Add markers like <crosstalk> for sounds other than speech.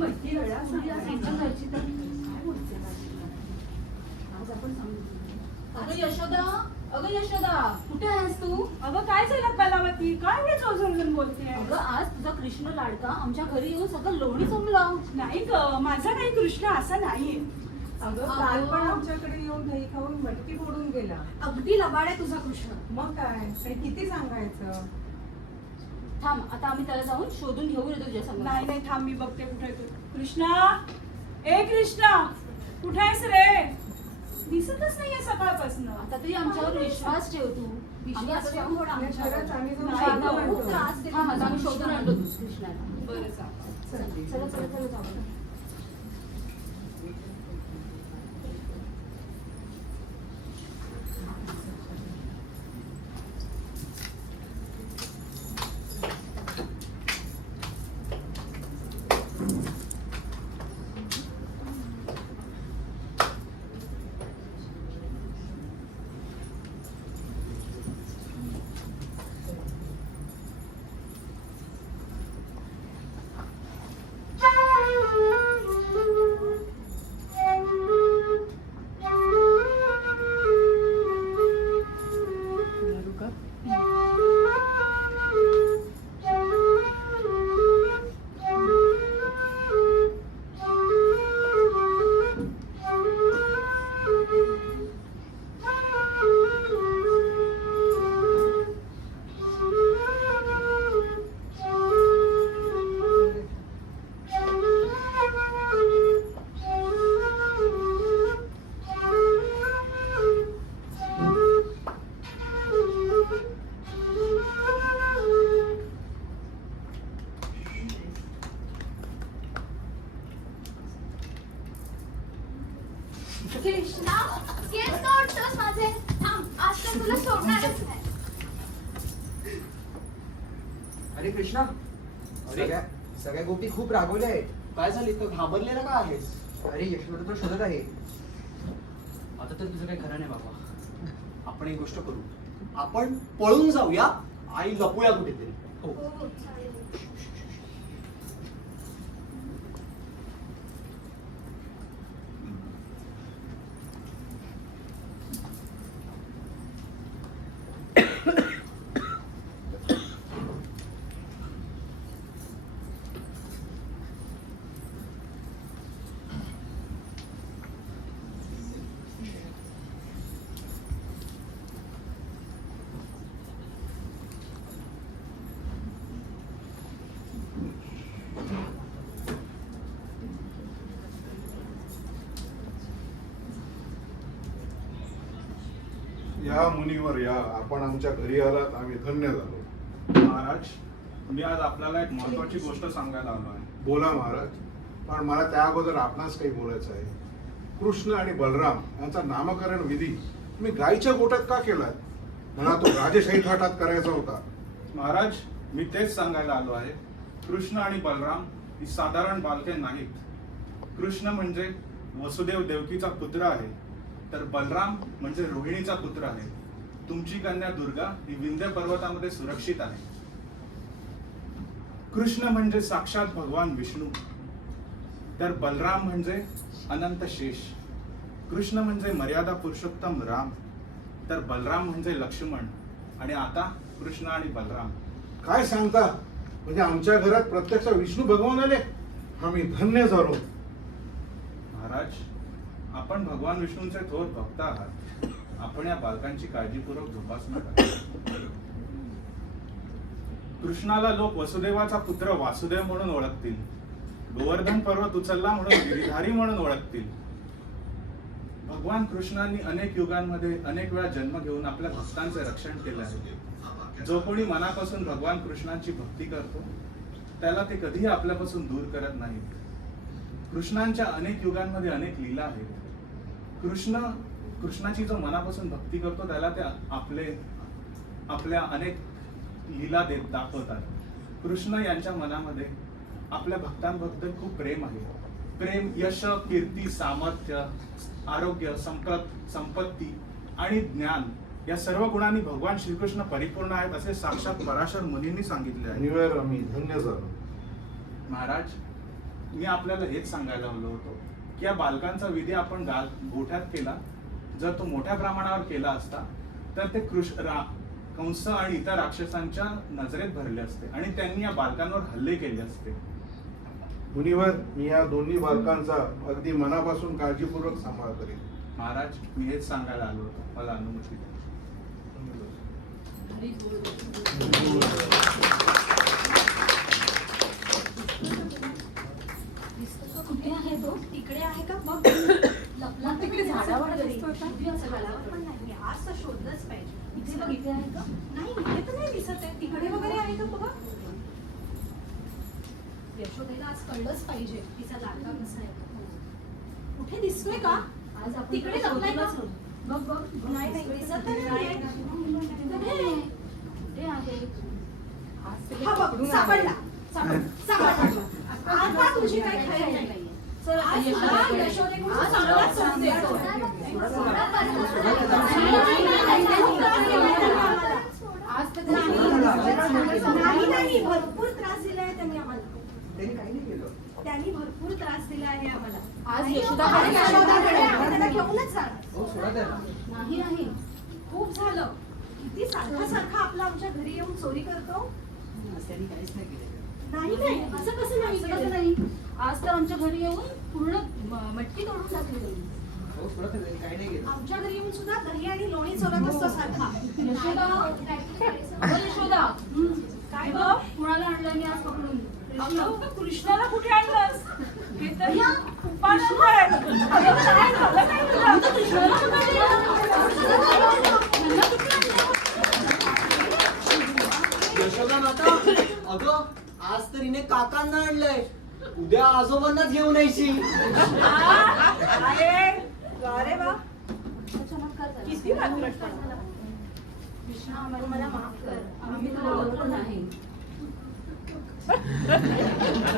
मैत्री वेळा सुद्धा सेंटर जायची तर? काय बोलते बाई? आज आपण सांगू. अगं यशोदा अगं यशोदा कुठे आहेस तू? अगं काय झालं कलावती? काय हे जोजून बोलते? अगं आज तुझा कृष्ण लाडका आमच्या घरी येऊन सगळं लोणी जमलं. नाही ग माझा काही कृष्ण असा नाहीये. अगं काल पण आमच्याकडे येऊन दही खाऊन मटकी फोडून गेला. अगदी लबाड आहे तुझा कृष्ण. मग काय? आणि किती सांगायचं? थांब आता आम्ही त्याला जाऊन शोधून घेऊन येतो तुझ्या संग नाही नाही थांब मी बघते कुठे आहे तो. कृष्णा ए कृष्णा कुठे आहेस रे दिसतच नाहीये सकाळपासून आता तरी आमच्यावर विश्वास ठेव तू थोडं आमच्यावर- आम्ही जाऊन नाही, खूप आणतो. त्रास देतो. थांब आता आम्ही शोधून आणतो तू कृष्णाला बरं जा चल. चला चला चला जाऊ कृष्णा केस ओढतोस माझे? थांब आज तर तुला सोडणारच नाही. अरे कृष्णा सगळ्या सगळ्या गोपी खूप रागवल्या आहेत. काय झाली तर घाबरलेला का आहेस? अरे यशवंत तो शोधत आहे. आता तर तुझं काही खरं नाही बाबा. आपण एक गोष्ट करू. आपण पळून जाऊया. आणि लपूया कुठेतरी. हो हो चालेल. या मुनीवर या आपण आमच्या घरी आलात आम्ही धन्य झालो. महाराज मी आज आपल्याला एक महत्वाची गोष्ट सांगायला आलो आहे. बोला महाराज पण मला त्या अगोदर आपणास काही बोलायचं आहे. कृष्ण आणि बलराम यांचा नामकरण विधी तुम्ही गायीच्या गोट्यात का केलाय मला तो राजेशाही थाटात करायचा होता. महाराज मी तेच सांगायला आलो आहे. कृष्ण आणि बलराम ही साधारण बालके नाहीत. कृष्ण म्हणजे वसुदेव देवकीचा पुत्र आहे. तर बलराम म्हणजे रोहिणीचा पुत्र आहे. तुमची कन्या दुर्गा ही विंध्य पर्वतामध्ये सुरक्षित आहे. कृष्ण म्हणजे साक्षात भगवान विष्णू. तर बलराम म्हणजे अनंत शेष. कृष्ण म्हणजे मर्यादा पुरुषोत्तम राम. तर बलराम म्हणजे लक्ष्मण. आणि आता कृष्ण आणि बलराम. काय सांगता? म्हणजे आमच्या घरात प्रत्यक्ष विष्णू भगवान आले. आम्ही धन्य झालो. महाराज आपण भगवान विष्णूंचे थोर भक्त आहात. आपण या बालकांची काळजीपूर्वक जोपासना करा कृष्णाला लोक वसुदेवाचा पुत्र वासुदेव म्हणून ओळखतील. गोवर्धन पर्वत उचलला म्हणून गिरिधारी म्हणून ओळखतील. भगवान कृष्णांनी अनेक युगांमध्ये अनेक वेळा जन्म घेऊन आपल्या भक्तांचे रक्षण केले आहे. जो कोणी मनापासून भगवान कृष्णांची भक्ती करतो त्याला ते कधीही आपल्यापासून दूर करत नाहीत. कृष्णांच्या अनेक युगांमध्ये अनेक लीला आहेत. कृष्ण कृष्णाची जो मनापासून भक्ती करतो त्याला ते आपले आपल्या अनेक लीला देत दाखवतात. कृष्ण यांच्या मनामध्ये आपल्या भक्तांबद्दल खूप प्रेम आहे. प्रेम यश कीर्ती सामर्थ्य आरोग्य संपत संपत्ती आणि ज्ञान या सर्व गुणांनी भगवान श्रीकृष्ण परिपूर्ण आहेत असे साक्षात पराशर मुनींनी सांगितले आहे. धन्य महाराज मी आपल्याला हेच सांगायला आलो होतो. या बालकांचा विधी आपण गा गोठ्यात केला. जर तो मोठ्या प्रमाणावर केला असता तर ते कृष्ण रा कंस आणि इतर राक्षसांच्या नजरेत भरले असते आणि त्यांनी या बालकांवर हल्ले केले असते. मुनिवर मी या दोन्ही बालकांचा अगदी मनापासून काळजीपूर्वक सांभाळ करेन. महाराज मी हेच सांगायला आलो होतो. मला अनुमती द्या कुठे आहे तो तिकडे आहे का बघ लपला तिकडे झाडावर घरी. दिसतोय का? इथे असं झाडावर झाडावर पण नाही आज तर शोधलंच पाहिजे इथे बघ इथे आहे का? नाही इथे तर नाही दिसत आहे. तिकडे वगैरे आहे का बघा? यशोदेला आज कळलंच पाहिजे तिचा लाडका कसा आहे. कुठे दिसतोय का? आज आपण तिकडे लपलाय का? बघ बघ नाही नाही दिसत नाहीये. कुठे? आहे? बघ सापडला. सापडला. सापडला. आता तुझी काही खरी नाही यशोदा. नाही, भरपूर त्रास दिलाय त्यांनी आम्हाला. त्यांनी काही नाही केलं. त्यांनी भरपूर त्रास दिला आहे आम्हाला. आज घेऊनच जाणार हो नाही नाही. खूप झालं. किती सारखा सारखा आपला आमच्या घरी येऊन चोरी करतो. नाही केलं. नाही नाही. असं कसं? नाही? आज तर आमच्या घरी येऊन पूर्ण मटकी तोडून टाकली. हो सोडा त्याला त्यांनी काही नाही केलं. आमच्या घरी येऊन सुद्धा दही आणि लोणी चोरत असतो सारखा. यशोदा यशोदा काय बघ गं? कुणाला आणलं मी आज पकडून? कृष्णाला कुठे आणलंस हे तर? यशोदा माता अगं आज तर हिने काकांना आणलंय. उद्या आजोबांनाच घेऊन यायची. अरे वा. किती मला माफ कर आम्ही तुला ओळखलं नाही <laughs>